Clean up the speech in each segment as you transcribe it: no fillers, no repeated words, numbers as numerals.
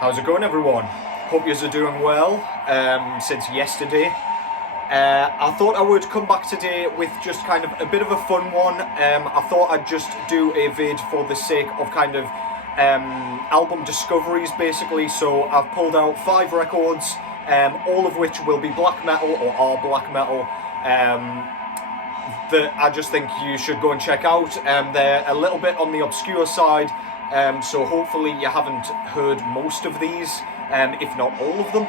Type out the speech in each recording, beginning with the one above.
How's it going, everyone? Hope yous are doing well since yesterday. I thought I would come back today with just kind of a bit of a fun one. I thought I'd just do a vid for the sake of kind of album discoveries, basically. So I've pulled out 5 records, all of which will be black metal or are black metal, that I just think you should go and check out. They're a little bit on the obscure side, so hopefully you haven't heard most of these, if not all of them.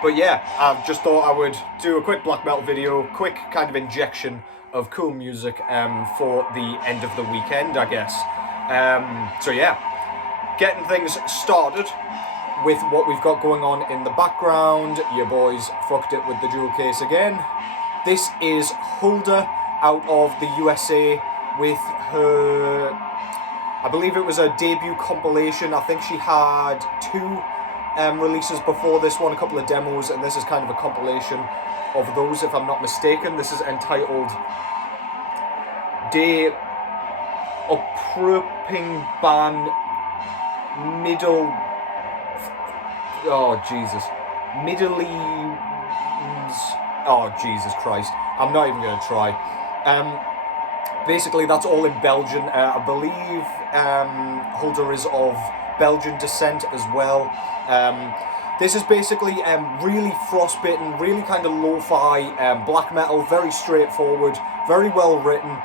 But yeah, I just thought I would do a quick black metal video, quick kind of injection of cool music for the end of the weekend, I guess. So yeah, getting things started with what we've got going on in the background. Your boys fucked it with the jewel case again. This is Hulder out of the USA with her, I believe it was her debut compilation. I think she had 2 releases before this one, a couple of demos, and this is kind of a compilation of those, if I'm not mistaken. This is entitled De Oproeping Ban Middle... Oh, Jesus. Middeleeuwse... Oh, Jesus Christ. I'm not even going to try. Basically, that's all in Belgian. I believe Hulder is of Belgian descent as well. This is basically really frostbitten, really kind of lo-fi black metal, very straightforward, very well written.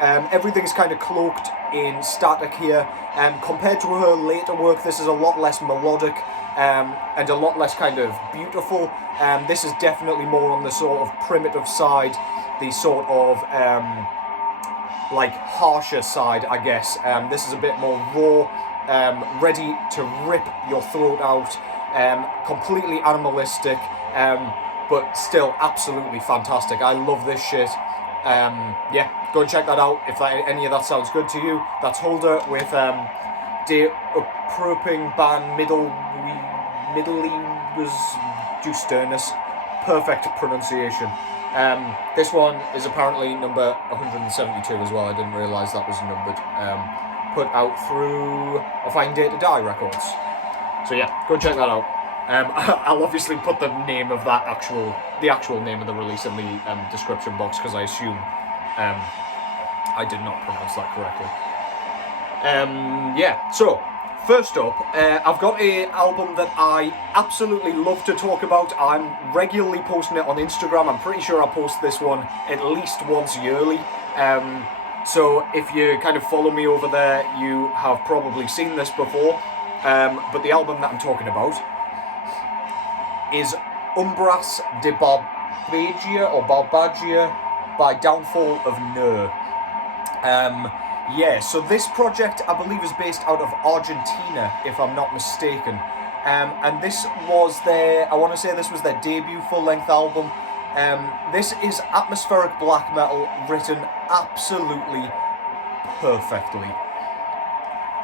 Everything's kind of cloaked in static here. Compared to her later work, this is a lot less melodic and a lot less kind of beautiful. This is definitely more on the sort of primitive side, the sort of like harsher side, I guess. This is a bit more raw, ready to rip your throat out, completely animalistic, but still absolutely fantastic. I love this shit. Yeah, go and check that out if any of that sounds good to you. That's Hulder with De Oproeping Ban middeleeuwse duisternis. Perfect pronunciation. This one is apparently number 172 as well. I didn't realise that was numbered. Put out through A Fine Day to Die Records. So yeah, go and check that out. I'll obviously put the name of that the actual name of the release in the description box, because I assume I did not pronounce that correctly. Yeah, so first up, I've got an album that I absolutely love to talk about. I'm regularly posting it on Instagram. I'm pretty sure I post this one at least once yearly. So if you kind of follow me over there, you have probably seen this before. But the album that I'm talking about is Umbras de Barbagia or Barbagia by Downfall of Ner. Yeah, so this project I believe is based out of Argentina, if I'm not mistaken. And this was I want to say this was their debut full-length album. This is atmospheric black metal written absolutely perfectly.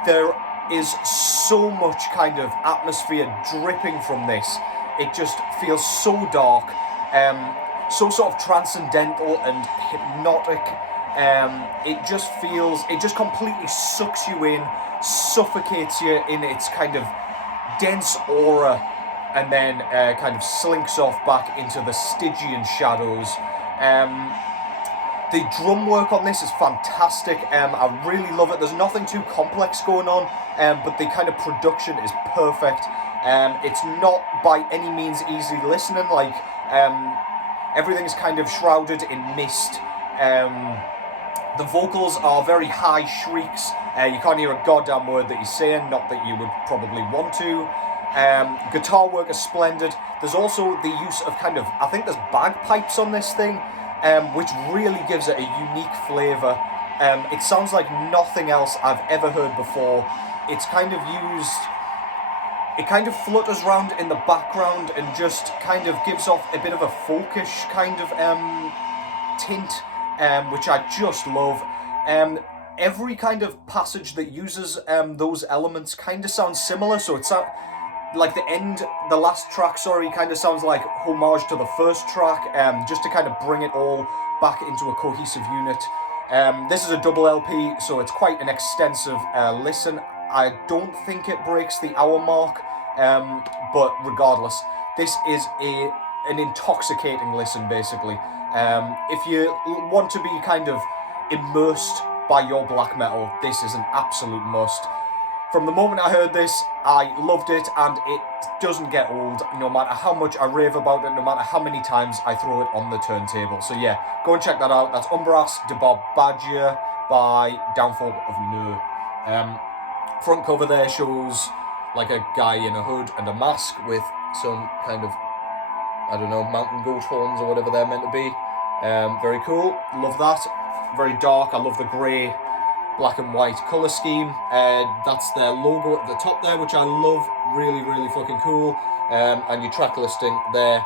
There is so much kind of atmosphere dripping from this. It just feels so dark, so sort of transcendental and hypnotic. It just completely sucks you in, suffocates you in its kind of dense aura, and then kind of slinks off back into the Stygian shadows. The drum work on this is fantastic. I really love it. There's nothing too complex going on, but the kind of production is perfect. It's not by any means easy listening. Like, everything's kind of shrouded in mist. The vocals are very high shrieks. You can't hear a goddamn word that he's saying, not that you would probably want to. Guitar work is splendid. There's also the use of kind of, I think there's bagpipes on this thing, which really gives it a unique flavour. It sounds like nothing else I've ever heard before. It's kind of used... It kind of flutters around in the background and just kind of gives off a bit of a folkish kind of tint, which I just love. Every kind of passage that uses those elements kind of sounds similar, so it's like the last track, kind of sounds like homage to the first track, just to kind of bring it all back into a cohesive unit. This is a double LP, so it's quite an extensive listen. I don't think it breaks the hour mark, but regardless, this is an intoxicating listen, basically. If you want to be kind of immersed by your black metal, this is an absolute must. From the moment I heard this, I loved it, and it doesn't get old, no matter how much I rave about it, no matter how many times I throw it on the turntable. So yeah, go and check that out. That's Umbras de Barbagia by Downfall of Neur. Front cover there shows like a guy in a hood and a mask with some kind of, I don't know, mountain goat horns or whatever they're meant to be. Very cool, love that. Very dark, I love the grey, black and white colour scheme. That's their logo at the top there, which I love. Really, really fucking cool. And your track listing there.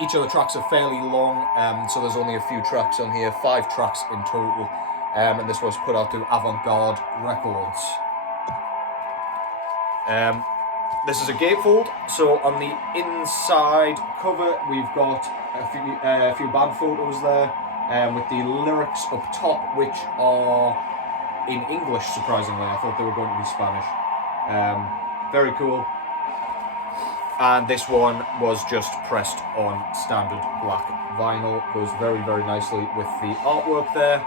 Each of the tracks are fairly long, so there's only a few tracks on here, 5 tracks in total. And this was put out through Avant-Garde Records. This is a gatefold, so on the inside cover we've got a few band photos there, with the lyrics up top, which are in English, surprisingly. I thought they were going to be Spanish. Very cool. And this one was just pressed on standard black vinyl. Goes very, very nicely with the artwork there.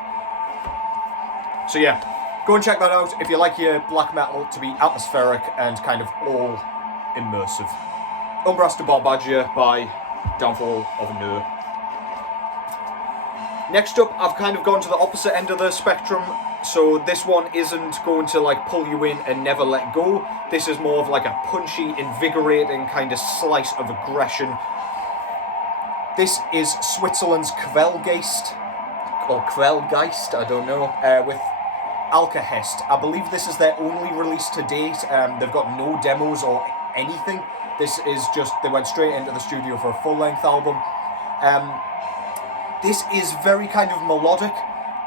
So yeah, go and check that out if you like your black metal to be atmospheric and kind of all immersive. Umbras de Barbagia by Downfall of Neur. Next up, I've kind of gone to the opposite end of the spectrum. So this one isn't going to like pull you in and never let go. This is more of like a punchy, invigorating kind of slice of aggression. This is Switzerland's Kvelgeyst, or Kvelgeyst, I don't know, with Alkahest. I believe this is their only release to date. They've got no demos or anything. This is just, they went straight into the studio for a full-length album. This is very kind of melodic,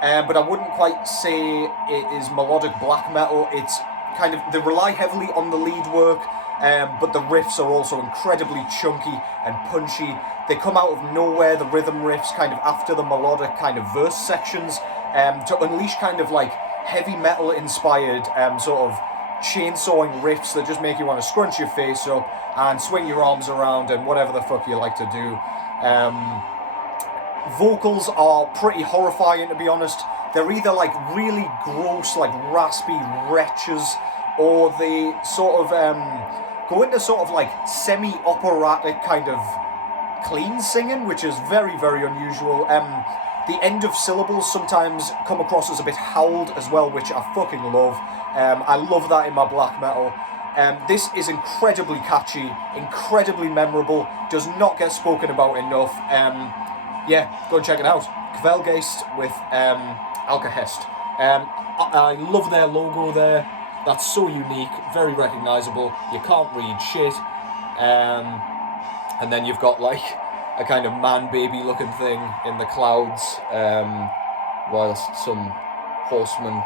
but I wouldn't quite say it is melodic black metal. It's kind of, they rely heavily on the lead work, but the riffs are also incredibly chunky and punchy. They come out of nowhere, the rhythm riffs, kind of after the melodic kind of verse sections, to unleash kind of like heavy metal inspired sort of chainsawing riffs that just make you want to scrunch your face up and swing your arms around and whatever the fuck you like to do. Vocals are pretty horrifying, to be honest. They're either like really gross, like raspy retches, or they sort of go into sort of like semi-operatic kind of clean singing, which is very, very unusual. The end of syllables sometimes come across as a bit howled as well, which I fucking love. I love that in my black metal. This is incredibly catchy, incredibly memorable, does not get spoken about enough. Yeah, go and check it out. Kvelgeyst with Alkahest. I love their logo there. That's so unique, very recognisable. You can't read shit. And then you've got like a kind of man-baby looking thing in the clouds, whilst some horsemen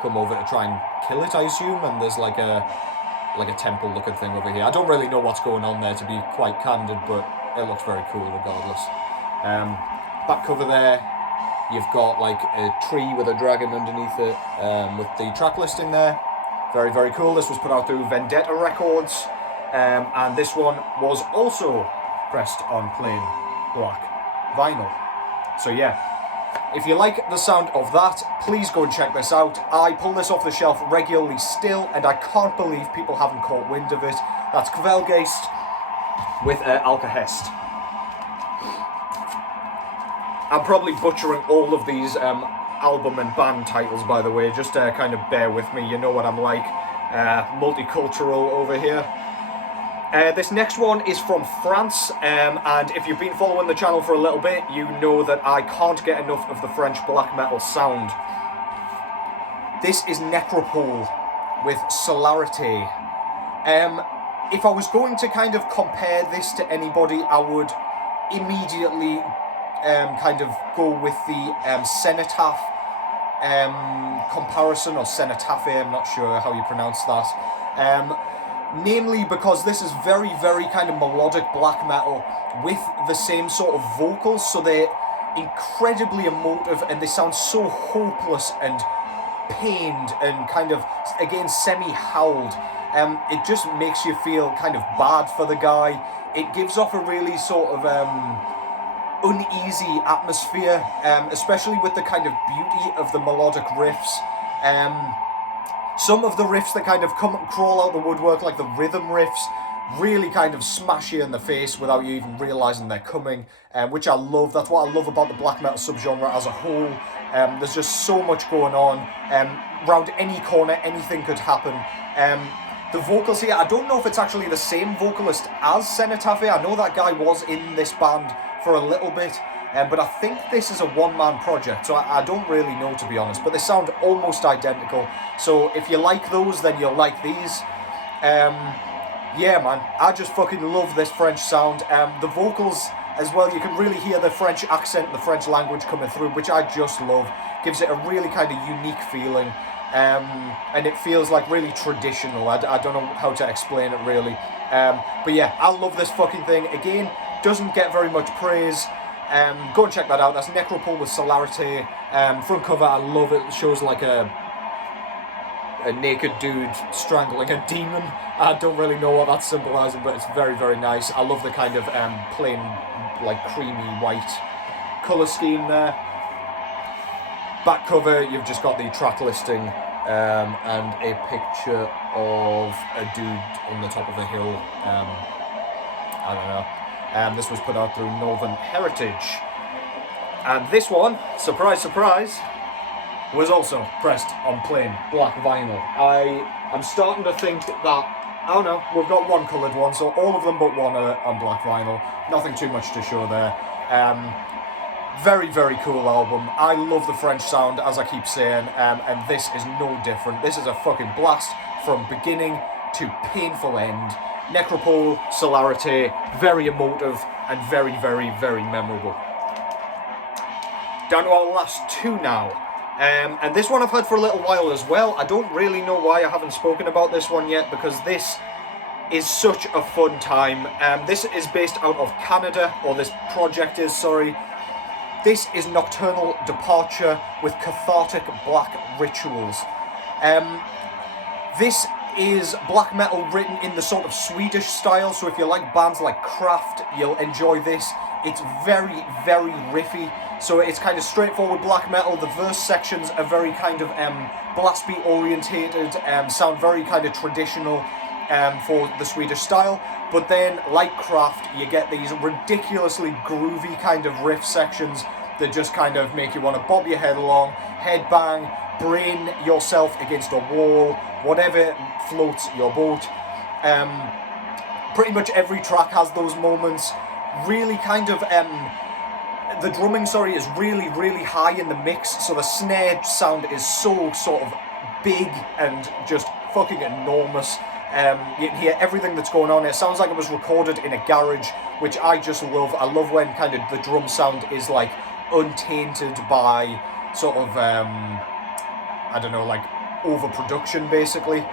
come over to try and kill it, I assume, and there's like a temple looking thing over here. I don't really know what's going on there, to be quite candid, but it looks very cool regardless. Back cover there, you've got like a tree with a dragon underneath it, with the track listing there. Very, very cool. This was put out through Vendetta Records, and this one was also pressed on plain black vinyl. So yeah, if you like the sound of that, please go and check this out. I pull this off the shelf regularly still, and I can't believe people haven't caught wind of it. That's Cavalgaeste with Alkahest. I'm probably butchering all of these album and band titles, by the way, just kind of bear with me, you know what I'm like, multicultural over here. This next one is from France, and if you've been following the channel for a little bit, you know that I can't get enough of the French black metal sound. This is Necropole with Solarity. If I was going to kind of compare this to anybody, I would immediately kind of go with the Cenotaph comparison, or Cenotaphe, I'm not sure how you pronounce that. Namely because this is very, very kind of melodic black metal with the same sort of vocals, so they're incredibly emotive and they sound so hopeless and pained and kind of, again, semi-howled. It just makes you feel kind of bad for the guy. It gives off a really sort of uneasy atmosphere, especially with the kind of beauty of the melodic riffs. Some of the riffs that kind of crawl out the woodwork, like the rhythm riffs, really kind of smash you in the face without you even realising they're coming, which I love. That's what I love about the black metal subgenre as a whole. There's just so much going on. Round any corner, anything could happen. The vocals here, I don't know if it's actually the same vocalist as Cenotaphe. I know that guy was in this band for a little bit, but I think this is a one-man project, so I don't really know, to be honest, but they sound almost identical. So if you like those, then you'll like these. Yeah, man, I just fucking love this French sound. The vocals as well, you can really hear the French accent, the French language coming through, which I just love. Gives it a really kind of unique feeling. And it feels like really traditional. I don't know how to explain it really. But yeah, I love this fucking thing. Again, doesn't get very much praise. Go and check that out. That's Necropole with Solarity. Front cover, I love it. It shows like a naked dude strangling a demon. I don't really know what that's symbolising, but it's very, very nice. I love the kind of plain, like creamy white colour scheme there. Back cover, you've just got the track listing and a picture of a dude on the top of a hill. I don't know. This was put out through Northern Heritage. And this one, surprise, surprise, was also pressed on plain black vinyl. I'm starting to think that, I don't know, we've got one coloured one, so all of them but one are on black vinyl. Nothing too much to show there. Very, very cool album. I love the French sound, as I keep saying, and this is no different. This is a fucking blast from beginning to painful end. Necropole, Solarity, very emotive and very, very, very memorable. Down to our last two now. And this one I've had for a little while as well. I don't really know why I haven't spoken about this one yet, because this is such a fun time. This is based out of Canada, or this project is, sorry. This is Nocturnal Departure with Cathartic Black Rituals. This is black metal written in the sort of Swedish style, so if you like bands like Kraft, you'll enjoy this. It's very, very riffy, so it's kind of straightforward black metal. The verse sections are very kind of blast beat orientated, sound very kind of traditional for the Swedish style, but then, like Kraft, you get these ridiculously groovy kind of riff sections that just kind of make you want to bob your head along, headbang, brain yourself against a wall, whatever floats your boat. Pretty much every track has those moments. Really kind of, the drumming, sorry, is really, really high in the mix, so the snare sound is so sort of big and just fucking enormous. You can hear everything that's going on. It sounds like it was recorded in a garage, which I just love. I love when kind of the drum sound is like untainted by sort of, I don't know, like overproduction basically.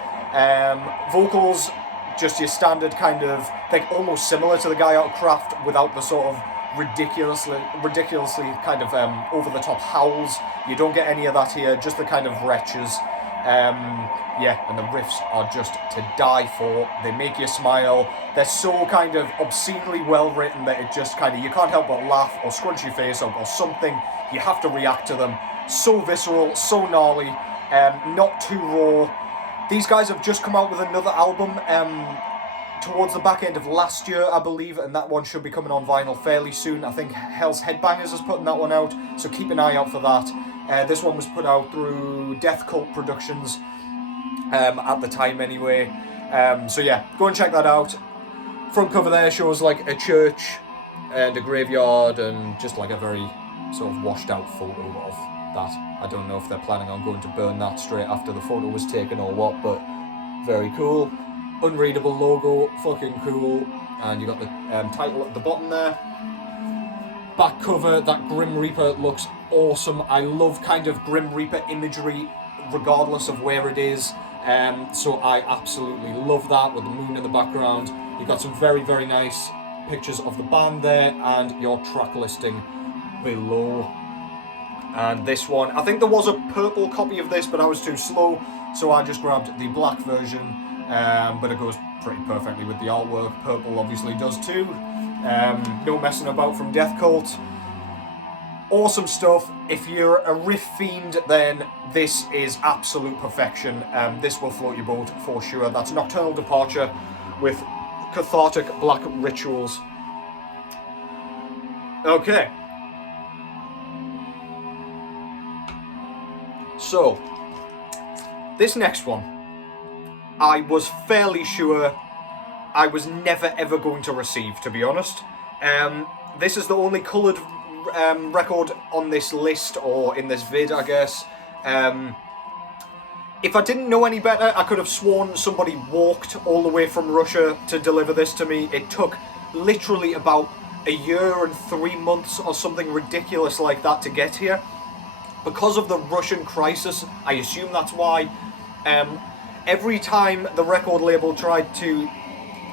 Vocals, just your standard kind of, like almost similar to the guy out of Kraft without the sort of ridiculously kind of over-the-top howls. You don't get any of that here, just the kind of retches. Yeah, and the riffs are just to die for. They make you smile. They're so kind of obscenely well written that it just kind of, you can't help but laugh or scrunch your face up or something. You have to react to them. So visceral, so gnarly, not too raw. These guys have just come out with another album towards the back end of last year, I believe, and that one should be coming on vinyl fairly soon. I think Hell's Headbangers is putting that one out, so keep an eye out for that. This one was put out through Death Cult Productions at the time anyway. So yeah, go and check that out. Front cover there shows like a church and a graveyard and just like a very sort of washed out photo of that. I don't know if they're planning on going to burn that straight after the photo was taken or what, but very cool. Unreadable logo, fucking cool. And you got the title at the bottom there. Back cover, that Grim Reaper looks awesome. I love kind of Grim Reaper imagery regardless of where it is. So I absolutely love that with the moon in the background. You've got some very, very nice pictures of the band there and your track listing below. And this one, I think there was a purple copy of this, but I was too slow, so I just grabbed the black version, but it goes pretty perfectly with the artwork. Purple obviously does too. No messing about from Death Cult. Awesome stuff. If you're a riff fiend, then this is absolute perfection. This will float your boat for sure. That's Nocturnal Departure with Cathartic Black Rituals. Okay. So, this next one, I was fairly sure I was never ever going to receive, to be honest. This is the only coloured record on this list, or in this vid, I guess. If I didn't know any better, I could have sworn somebody walked all the way from Russia to deliver this to me. It took literally about a year and 3 months or something ridiculous like that to get here. Because of the Russian crisis, I assume that's why. Every time the record label tried to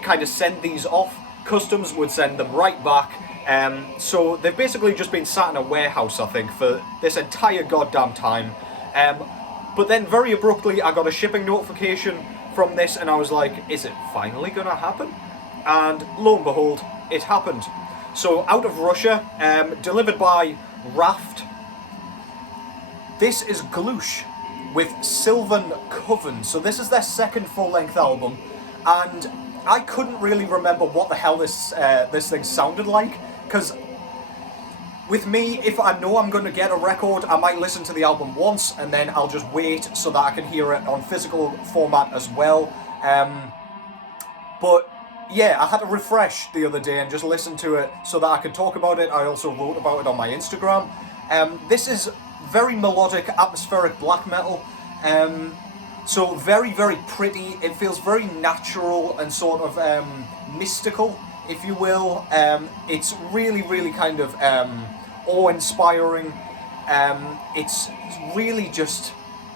kind of send these off, customs would send them right back. So they've basically just been sat in a warehouse, I think, for this entire goddamn time. But then very abruptly I got a shipping notification from this and I was like, is it finally gonna happen? And lo and behold, it happened. So out of Russia, delivered by Raft. This is Glouche with Sylvan Coven. So this is their second full-length album, and I couldn't really remember what the hell this thing sounded like, because with me, if I know I'm going to get a record, I might listen to the album once and then I'll just wait so that I can hear it on physical format as well. But yeah, I had to refresh the other day and just listen to it so that I could talk about it. I also wrote about it on my Instagram. This is very melodic, atmospheric black metal. So very, very pretty. It feels very natural and sort of mystical, if you will. It's really, really kind of awe-inspiring. It's really just,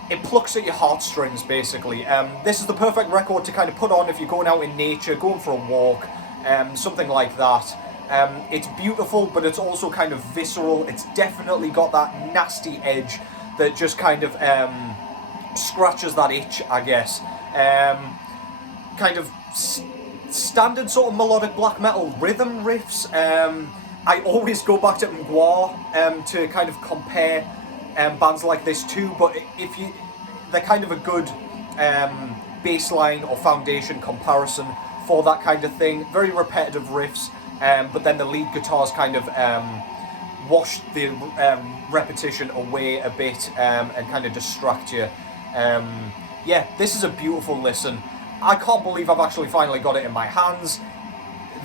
it plucks at your heartstrings, basically. This is the perfect record to kind of put on if you're going out in nature, going for a walk, something like that. It's beautiful, but it's also kind of visceral. It's definitely got that nasty edge that just kind of scratches that itch, I guess. Kind of standard sort of melodic black metal rhythm riffs. I always go back to Umbras to kind of compare bands like this too, but they're kind of a good baseline or foundation comparison for that kind of thing. Very repetitive riffs, but then the lead guitars kind of wash the repetition away a bit and kind of distract you. Yeah, this is a beautiful listen. I can't believe I've actually finally got it in my hands.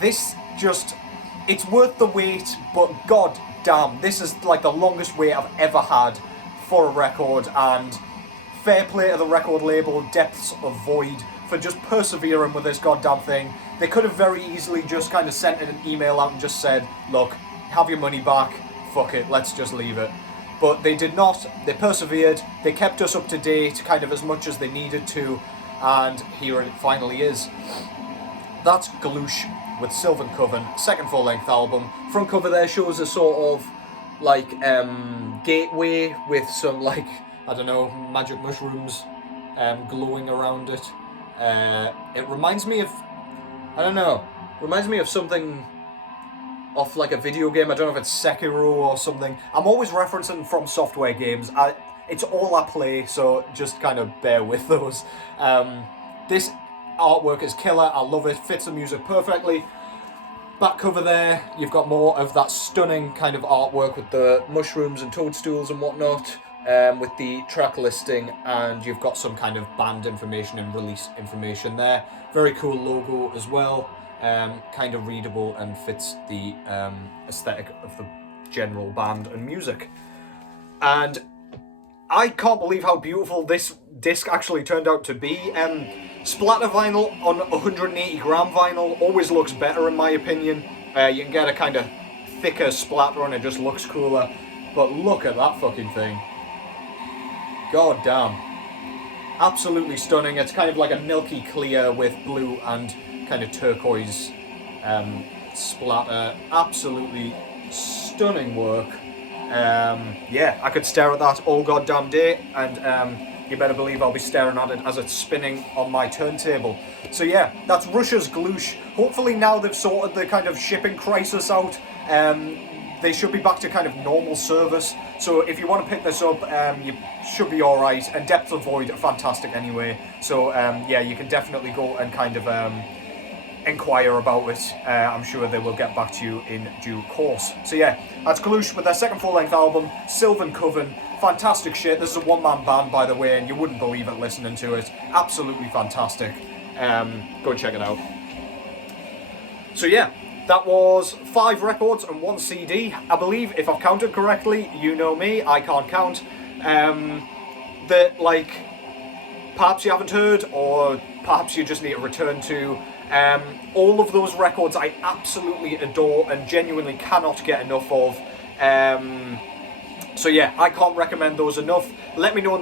This just, it's worth the wait, but god damn, this is like the longest wait I've ever had for a record, and fair play to the record label, Depths of Void, for just persevering with this goddamn thing. They could have very easily just kind of sent an email out and just said, look, have your money back, fuck it, let's just leave it. But they did not. They persevered, they kept us up to date kind of as much as they needed to, and here it finally is. That's Glouche with Sylvan Coven, second full-length album. Front cover there shows a sort of like gateway with some like, I don't know, magic mushrooms glowing around it. It reminds me of, I don't know, reminds me of something off like a video game. I don't know if it's Sekiro or something. I'm always referencing From Software games. It's all I play, so just kind of bear with those. This artwork is killer. I love it. Fits the music perfectly. Back cover there, you've got more of that stunning kind of artwork with the mushrooms and toadstools and whatnot, with the track listing, and you've got some kind of band information and release information there. Very cool logo as well. Kind of readable and fits the aesthetic of the general band and music. And I can't believe how beautiful this disc actually turned out to be. Splatter vinyl on 180 gram vinyl always looks better in my opinion. You can get a kind of thicker splatter and it just looks cooler. But look at that fucking thing. God damn. Absolutely stunning. It's kind of like a milky clear with blue and kind of turquoise splatter. Absolutely stunning work. Yeah, I could stare at that all goddamn day, and you better believe I'll be staring at it as it's spinning on my turntable. So yeah, that's Russia's Glouche. Hopefully now they've sorted the kind of shipping crisis out, they should be back to kind of normal service. So if you want to pick this up, you should be alright. And Depths of Void are fantastic anyway. So yeah, you can definitely go and kind of inquire about it. I'm sure they will get back to you in due course. So yeah, that's Glouche with their second full-length album, Sylvan Coven. Fantastic shit. This is a one-man band, by the way, and you wouldn't believe it listening to it. Absolutely fantastic. Go and check it out. So yeah, that was 5 records and 1 CD. I believe, if I've counted correctly, you know me, I can't count. That, like, perhaps you haven't heard, or perhaps you just need to return to. All of those records I absolutely adore and genuinely cannot get enough of. So yeah, I can't recommend those enough. Let me know in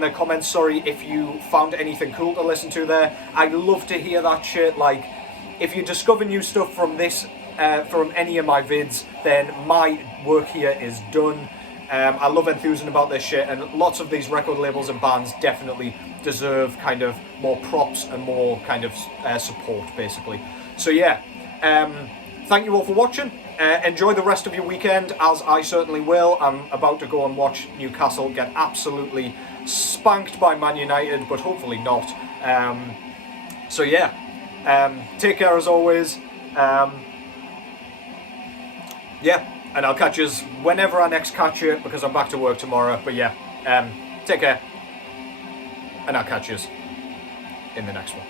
the comments, sorry, if you found anything cool to listen to there. I'd love to hear that shit. Like, if you discover new stuff from this, from any of my vids, then my work here is done. I love enthusing about this shit, and lots of these record labels and bands definitely deserve kind of more props and more kind of support, basically. So yeah, thank you all for watching. Enjoy the rest of your weekend, as I certainly will. I'm about to go and watch Newcastle get absolutely spanked by Man United, but hopefully not. So yeah, take care as always. Yeah, and I'll catch you whenever I next catch you, because I'm back to work tomorrow. But yeah, take care, and I'll catch you in the next one.